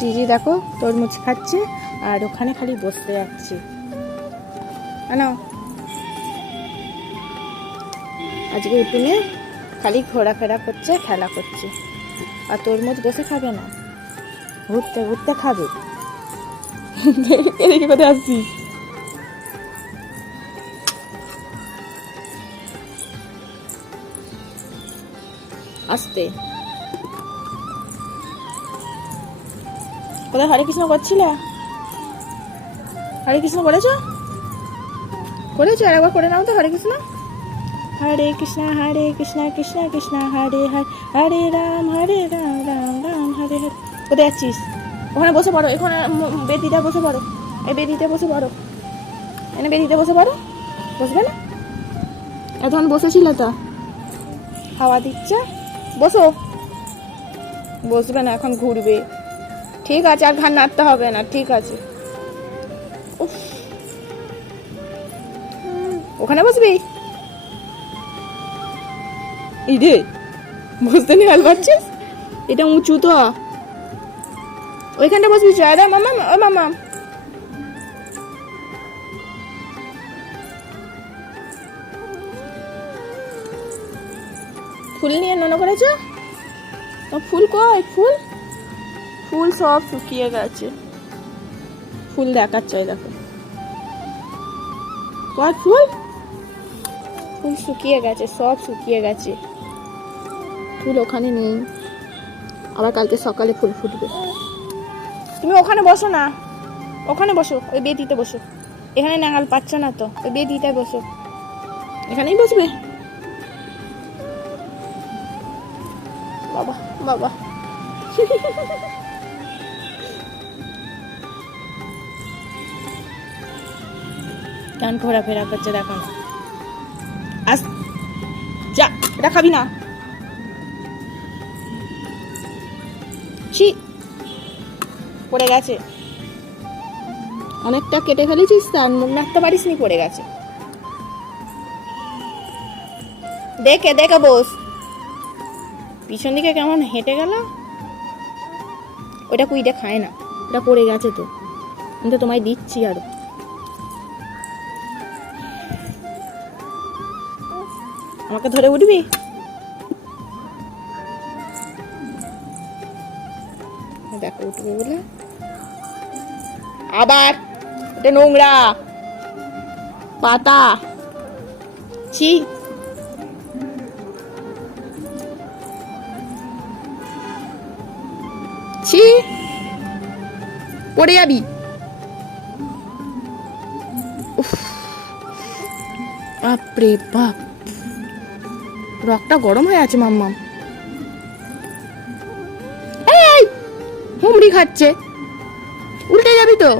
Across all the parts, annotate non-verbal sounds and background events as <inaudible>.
শ্রীজি দেখো তরমুজ খাচ্ছে, আর ওখানে খালি বসতে যাচ্ছে না আজকে উঠুনে খালি ঘোরাফেরা করছে, খেলা করছে। আর তরমুজ বসে খাবে না। ঘুরতে ঘুরতে খাবে। এদিকে কোথায় আসছিস? আসতে। কোথায়? হরে কৃষ্ণ করছিলে? হরে কৃষ্ণ করেছ? করেছ? আর একবার করে নাও তো, হরে কৃষ্ণ। হরে কৃষ্ণ হরে কৃষ্ণ কৃষ্ণ কৃষ্ণ, হরে হরে হরে রাম হরে রাম রাম রাম, হরে হরে। কোথায় যাচ্ছিস? ওখানে বসে পড়ো, এখানে বেদিতে বসে পড়ো। এই বেদিতে বসে পড়ো। এনে বেদিতে বসে পড়ো। বসবে না? এখন বসেছিল তো? হাওয়া দিচ্ছে। বসো। বসবে না, এখন ঘুরবে। ঠিক আছে, আর ঘাড় নাড়তে হবে না, ঠিক আছে। ওখানে বসবি? রে, বসতে নিয়ে হাল পাচ্ছিস এটা উঁচু তো। ওইখানটা বসবি চয় রে মামা, ও মামা। ফুল নিয়ে নন করেছ? ফুল কয় ফুল? ফুল সব শুকিয়ে গেছে। ফুল দেখাচ্ছে ওই দেখো। কয় ফুল। ফুল শুকিয়ে গেছে, সব শুকিয়ে গেছে। ফুল ওখানে নেই। আবার কালকে সকালে ফুল ফুটবে। তুমি ওখানে বসো না। ওখানে বসো, ওই বেদিতে বসো। এখানে নাগাল পাচ্ছ না তো, ওই বেদিতে বসো। এখানেই বসবে। বাবা বাবা। <laughs> কেন ঘোরাফেরা করছে দেখো। আস, যা, এটা খাবি না। ছি, পড়ে গেছে। অনেকটা কেটে ফেলেছিস তার মুখ নাড়তে পারিস নি পড়ে গেছে। দেখে দেখে বস। পিছন দিকে কেমন হেঁটে গেল? ওটা কুইটা খায় না, ওটা পড়ে গেছে তো। আমি তো তোমায় দিচ্ছি আরও। আমাকে ধরে উঠবি? দেখো, উঠবে বলে। আবার, এটা নোংরা। পাতা। ছি। ছি। পড়ে যাবি। বাপরে, বাপ। রকটা গরম হয়ে আছে, মাম্মাম। হুমড়ি খাচ্ছে। উল্টে যাবি তো?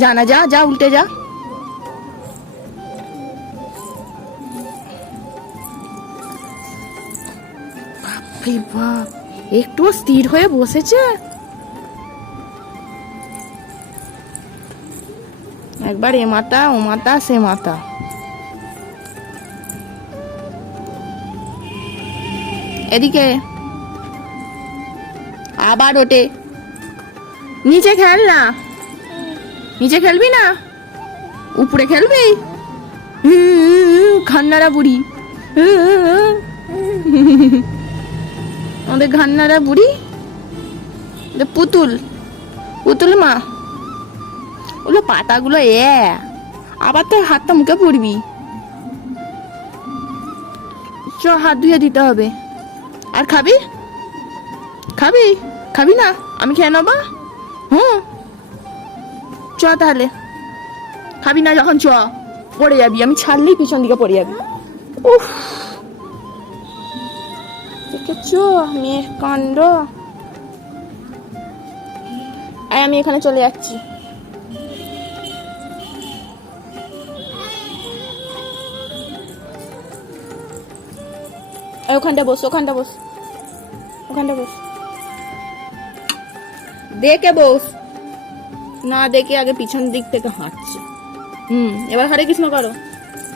জানা যা যা, উল্টে যা। বাপরে বাপ, একটুও স্থির হয়ে বসেছে? একবার এ মাথা ও মাথা সে মাথা এদিকে আবার ওটে নিচে খেল না। নিচে খেলবি না? উপরে খেলবি? খান্নারা বুড়ি। আমাদের ঘান্নারা বুড়ি। পুতুল। পুতুল মা। ওগুলো পাতাগুলো, এ। আবার তোর হাতটা মুখে পড়বি। চ, হাত ধুয়ে দিতে হবে। আর খাবি? খাবি? খাবি না? আমি খেয়ে নেব? হুম। চ তাহলে। খাবি না যখন, চ। পড়ে যাবি, আমি ছাড়লেই পিছন দিকে পড়ে যাবি। উফ। দেখেছ মেয়ের কাণ্ড। আমি এখানে চলে যাচ্ছি। ওখানটা বস ওখানটা বস। ওখানটা বস। দেখে বস। না দেখে আগে পিছন দিক থেকে হাঁটছে। হুম, এবার হরে কৃষ্ণ করো।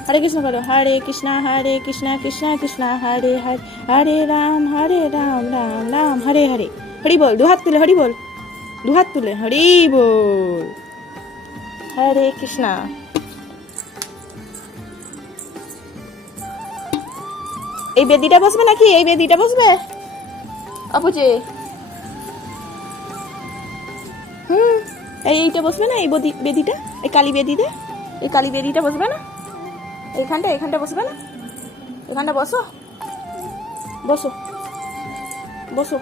হরে কৃষ্ণ করো। হরে কৃষ্ণ হরে কৃষ্ণ কৃষ্ণ কৃষ্ণ, হরে হরে হরে রাম হরে রাম রাম রাম, হরে হরে। হরি বল, দু হাত তুলে, হরি বল। দু হাত তুলে, হরি বল। হরে কৃষ্ণ। এই বেদিটা বসবে নাকি? এই বেদিটা বসবে? আপুজি। হুম এই এইটা বসবে না? এই বদি বেদিটা? এই কালী বেদিটা এই কালী বেদিটা বসবে না? এইখানটা এইখানটা বসবে না? এখানটা বসো। বসো। বসো।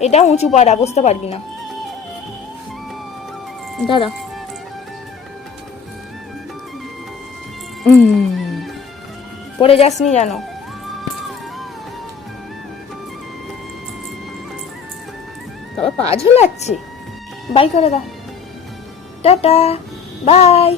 এটা উঁচু পাড়া বসতে পারবি না। দাদা। হুম পড়ে যাসনি জানো পা ঝোলাচ্ছে। বাই করে দাও। টাটা। বাই